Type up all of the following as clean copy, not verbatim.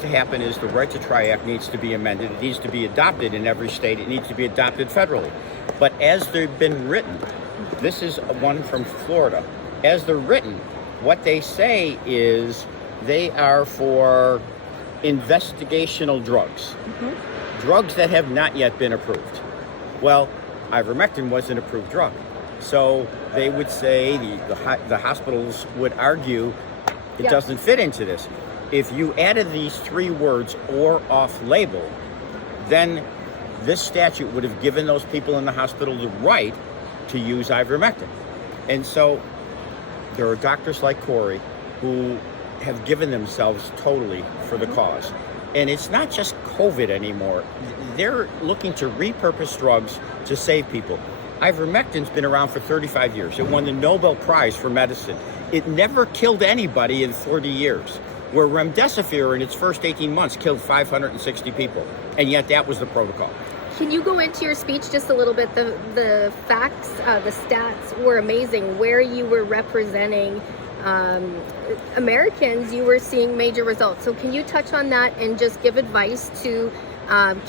To happen is the Right to Try Act needs to be amended. It needs to be adopted in every state. It needs to be adopted federally. But as they've been written, this is one from Florida. As they're written, what they say is they are for investigational drugs, drugs that have not yet been approved. Well, ivermectin was an approved drug. So they would say, the hospitals would argue, it doesn't fit into this. If you added these three words, or off-label, then this statute would have given those people in the hospital the right to use ivermectin. And so there are doctors like Corey who have given themselves totally for the cause. And it's not just COVID anymore. They're looking to repurpose drugs to save people. Ivermectin's been around for 35 years. It won the Nobel Prize for medicine. It never killed anybody in 40 years. Where remdesivir in its first 18 months killed 560 people. And yet that was the protocol. Can you go into your speech just a little bit? The facts, the stats were amazing. Where you were representing Americans, you were seeing major results. So can you touch on that and just give advice to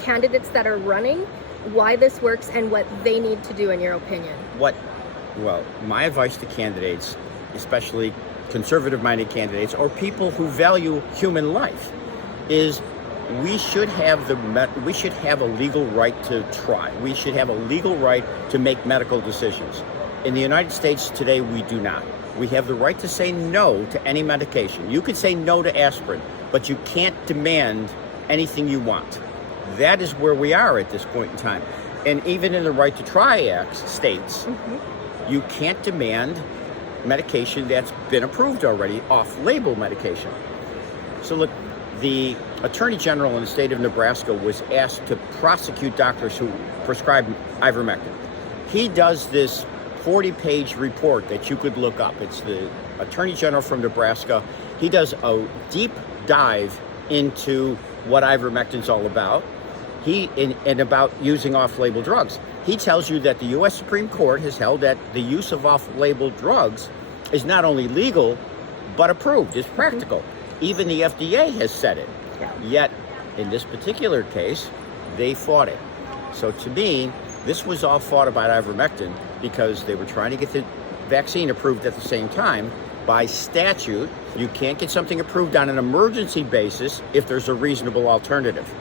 candidates that are running, why this works and what they need to do in your opinion? Well, my advice to candidates, especially conservative-minded candidates or people who value human life, is we should have a legal right to try. We should have a legal right to make medical decisions. In the United States today, we do not. We have the right to say no to any medication. You could say no to aspirin, but you can't demand anything you want. That is where we are at this point in time. And even in the Right to Try Act states, you can't demand medication that's been approved already, off-label medication. So look, the Attorney General in the state of Nebraska was asked to prosecute doctors who prescribe ivermectin. He does this 40-page report that you could look up. It's the Attorney General from Nebraska. He does a deep dive into what ivermectin's all about. And about using off-label drugs. He tells you that the U.S. Supreme Court has held that the use of off-label drugs is not only legal, but approved. It's practical. Even the FDA has said it. Yet, in this particular case, they fought it. So to me, this was all fought about ivermectin because they were trying to get the vaccine approved at the same time. By statute, you can't get something approved on an emergency basis if there's a reasonable alternative.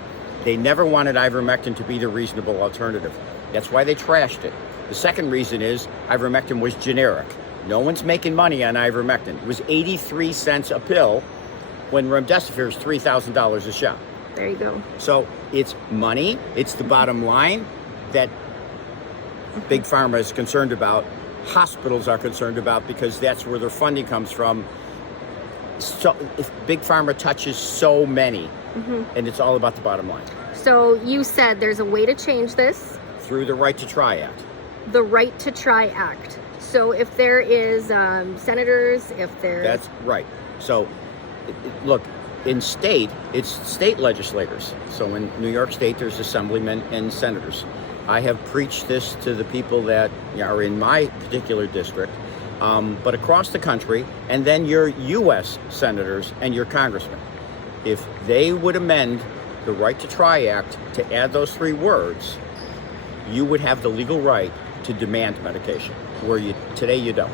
They never wanted ivermectin to be the reasonable alternative. That's why they trashed it. The second reason is ivermectin was generic. No one's making money on ivermectin. It was 83 cents a pill when remdesivir is $3,000 a shot. There you go. So it's money. It's the bottom line that Big Pharma is concerned about. Hospitals are concerned about because that's where their funding comes from. So if Big Pharma touches so many, and it's all about the bottom line. So you said there's a way to change this. Through the Right to Try Act. The Right to Try Act. So if there is senators, if there's... That's right. So, look, in state, it's state legislators. So in New York State, there's assemblymen and senators. I have preached this to the people that are in my particular district, but across the country, and then your U.S. senators and your congressmen. If they would amend the Right to Try Act to add those three words, you would have the legal right to demand medication, where today you don't.